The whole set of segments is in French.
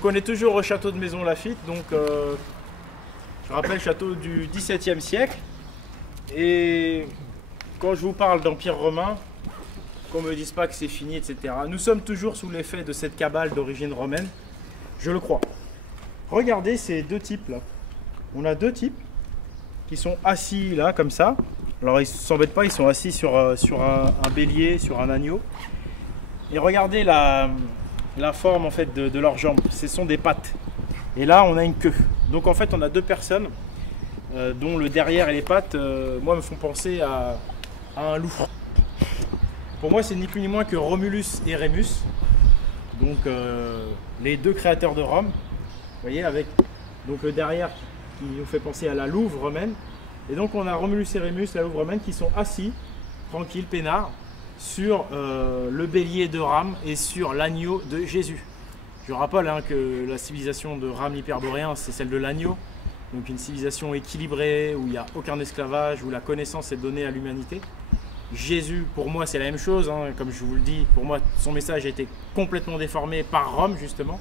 Donc on est toujours au château de Maison Lafitte, donc je rappelle, château du XVIIe siècle. Et quand je vous parle d'Empire romain, qu'on ne me dise pas que c'est fini, etc. Nous sommes toujours sous l'effet de cette cabale d'origine romaine, je le crois. Regardez ces deux types là. On a deux types qui sont assis là, comme ça. Alors ils ne s'embêtent pas, ils sont assis sur un bélier, sur un agneau. Et regardez la forme en fait de leurs jambes. Ce sont des pattes. Et là, on a une queue. Donc en fait, on a deux personnes dont le derrière et les pattes, moi, me font penser à un loup. Pour moi, c'est ni plus ni moins que Romulus et Rémus. Donc les deux créateurs de Rome. Vous voyez, avec donc le derrière qui nous fait penser à la louve romaine. Et donc on a Romulus et Rémus, la louve romaine, qui sont assis, tranquilles, peinards, sur le bélier de Rame et sur l'agneau de Jésus. Je rappelle que la civilisation de Rame hyperboréen, c'est celle de l'agneau. Donc une civilisation équilibrée, où il n'y a aucun esclavage, où la connaissance est donnée à l'humanité. Jésus, pour moi, c'est la même chose, comme je vous le dis, pour moi, son message a été complètement déformé par Rome, justement.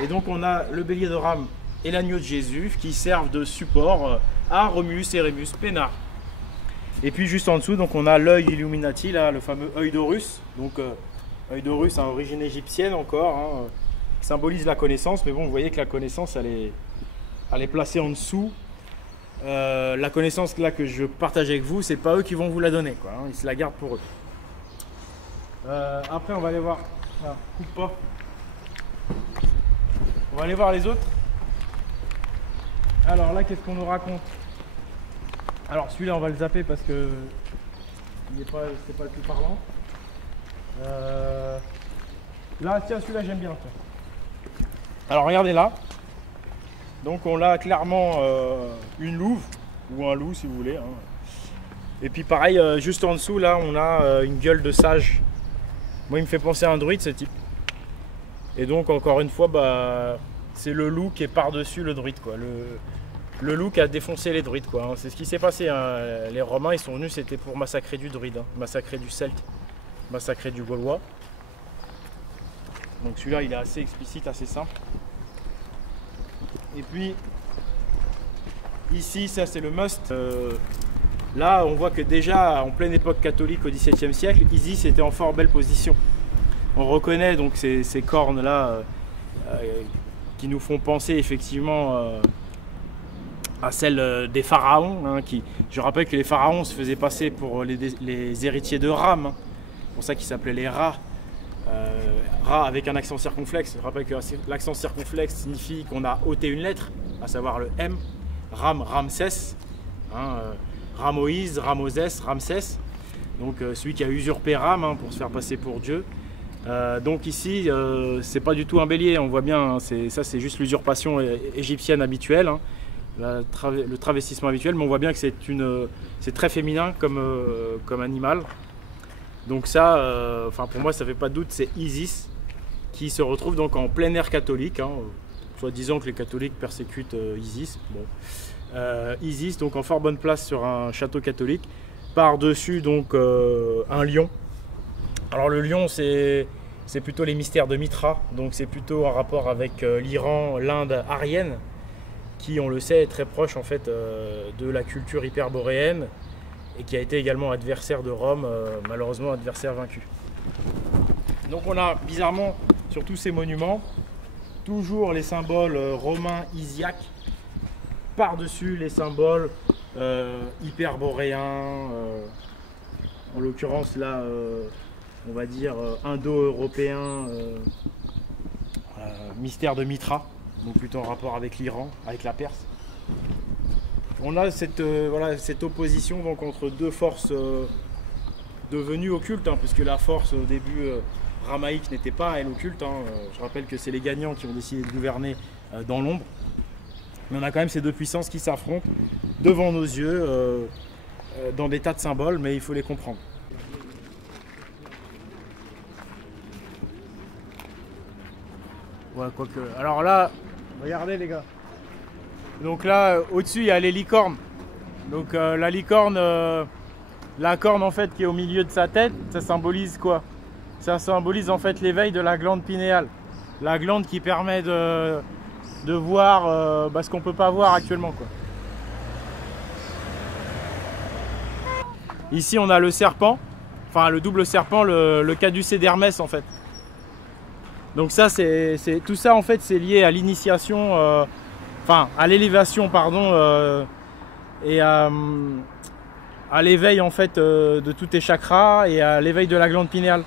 Et donc on a le bélier de Rame et l'agneau de Jésus qui servent de support à Romulus et Rémus, peinards. Et puis juste en dessous, donc on a l'œil Illuminati, là, le fameux œil d'Horus. Donc œil d'Horus à origine égyptienne encore, symbolise la connaissance, mais bon, vous voyez que la connaissance, elle est placée en dessous. La connaissance là que je partage avec vous, c'est pas eux qui vont vous la donner, quoi, ils se la gardent pour eux. Après, on va aller voir. Ah, coupe pas. On va aller voir les autres. Alors là, qu'est-ce qu'on nous raconte? Alors celui-là, on va le zapper parce que c'est pas le plus parlant. Là, tiens, celui-là, j'aime bien. Alors regardez là. Donc on a clairement une louve, ou un loup si vous voulez. Et puis pareil, juste en dessous, là, on a une gueule de sage. Moi, il me fait penser à un druide, ce type. Et donc, encore une fois, c'est le loup qui est par-dessus le druide, quoi. Le loup qui a défoncé les druides, quoi. C'est ce qui s'est passé. Les Romains, ils sont venus, c'était pour massacrer du druide, massacrer du celte, massacrer du gaulois. Donc celui-là, il est assez explicite, assez simple. Et puis, ici, ça c'est le must. Là, on voit que déjà, en pleine époque catholique, au XVIIe siècle, Isis était en fort belle position. On reconnaît donc ces cornes-là qui nous font penser effectivement à celles des pharaons. Je rappelle que les pharaons se faisaient passer pour les héritiers de Rame. C'est pour ça qu'ils s'appelaient les rats. Rat avec un accent circonflexe. Je rappelle que l'accent circonflexe signifie qu'on a ôté une lettre, à savoir le M. Ram, Ramsès. Ramoïse, Ramoses, Ramsès. Donc celui qui a usurpé Rame pour se faire passer pour Dieu. Donc ici, c'est pas du tout un bélier, on voit bien, ça c'est juste l'usurpation égyptienne habituelle, le travestissement habituel, mais on voit bien que c'est très féminin comme animal. Donc ça, pour moi ça fait pas de doute, c'est Isis qui se retrouve donc en plein air catholique, soit disant que les catholiques persécutent Isis. Bon. Isis donc en fort bonne place sur un château catholique, par-dessus donc un lion. Alors le lion, c'est plutôt les mystères de Mitra, donc c'est plutôt en rapport avec l'Iran, l'Inde aryenne, qui, on le sait, est très proche en fait de la culture hyperboréenne et qui a été également adversaire de Rome, malheureusement adversaire vaincu. Donc on a bizarrement sur tous ces monuments toujours les symboles romains isiaques par-dessus les symboles hyperboréens, en l'occurrence là. On va dire indo-européen, mystère de Mitra, donc plutôt en rapport avec l'Iran, avec la Perse. On a cette opposition donc, entre deux forces devenues occultes, puisque la force au début ramaïque n'était pas elle occulte. Je rappelle que c'est les gagnants qui ont décidé de gouverner dans l'ombre. Mais on a quand même ces deux puissances qui s'affrontent devant nos yeux, dans des tas de symboles, mais il faut les comprendre. Ouais, quoique. Alors là, regardez les gars. Donc là, au-dessus, il y a les licornes. Donc la licorne, la corne en fait qui est au milieu de sa tête, ça symbolise quoi? Ça symbolise en fait l'éveil de la glande pinéale. la glande qui permet de voir ce qu'on ne peut pas voir actuellement, quoi. Ici on a le serpent, enfin le double serpent, le caducée d'Hermès en fait. Donc ça tout ça en fait c'est lié à l'initiation, enfin à l'élévation pardon, et à l'éveil en fait de tous tes chakras et à l'éveil de la glande pinéale.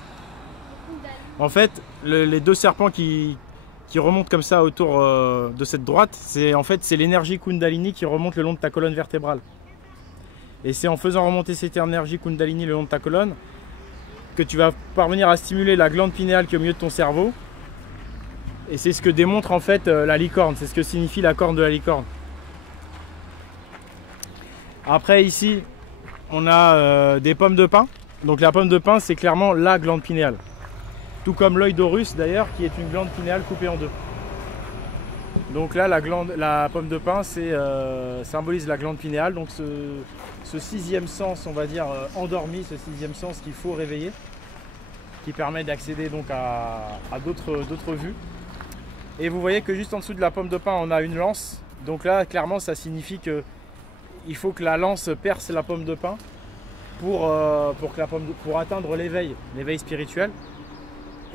En fait les deux serpents qui remontent comme ça autour de cette droite, c'est l'énergie Kundalini qui remonte le long de ta colonne vertébrale. Et c'est en faisant remonter cette énergie Kundalini le long de ta colonne que tu vas parvenir à stimuler la glande pinéale qui est au milieu de ton cerveau. Et c'est ce que démontre en fait la licorne, c'est ce que signifie la corne de la licorne. Après ici, on a des pommes de pin. Donc la pomme de pin, c'est clairement la glande pinéale. Tout comme l'œil d'Horus d'ailleurs, qui est une glande pinéale coupée en deux. Donc là, la pomme de pin symbolise la glande pinéale, donc ce sixième sens, on va dire, endormi, ce sixième sens qu'il faut réveiller, qui permet d'accéder donc à d'autres vues. Et vous voyez que juste en dessous de la pomme de pin, on a une lance. Donc là, clairement, ça signifie qu'il faut que la lance perce la pomme de pin pour atteindre l'éveil spirituel.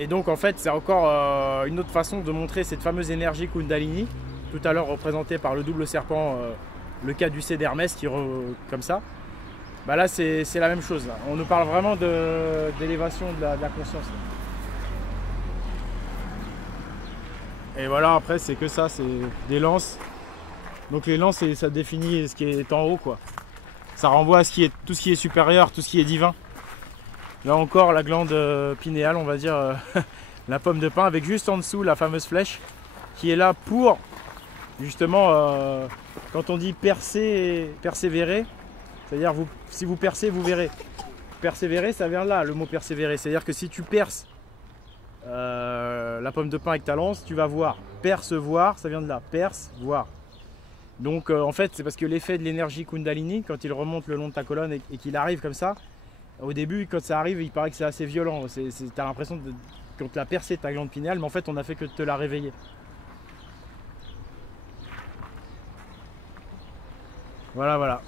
Et donc en fait c'est encore une autre façon de montrer cette fameuse énergie Kundalini, tout à l'heure représentée par le double serpent, le caducée d'Hermès comme ça. Bah là c'est la même chose, là. On nous parle vraiment d'élévation de la conscience. Et voilà, après c'est que ça, c'est des lances. Donc les lances ça définit ce qui est en haut, quoi. Ça renvoie à tout ce qui est supérieur, tout ce qui est divin. Là encore la glande pinéale, on va dire la pomme de pin, avec juste en dessous la fameuse flèche qui est là pour justement quand on dit persévérer, c'est-à-dire si vous percez vous verrez. Persévérer, ça vient de là le mot persévérer, c'est-à-dire que si tu perces la pomme de pin avec ta lance, tu vas voir. Percevoir, ça vient de là, perce, voir. Donc en fait c'est parce que l'effet de l'énergie Kundalini, quand il remonte le long de ta colonne et qu'il arrive comme ça, au début, quand ça arrive, il paraît que c'est assez violent. Tu as l'impression qu'on te l'a percé ta glande pinéale, mais en fait, on n'a fait que te la réveiller. Voilà, voilà.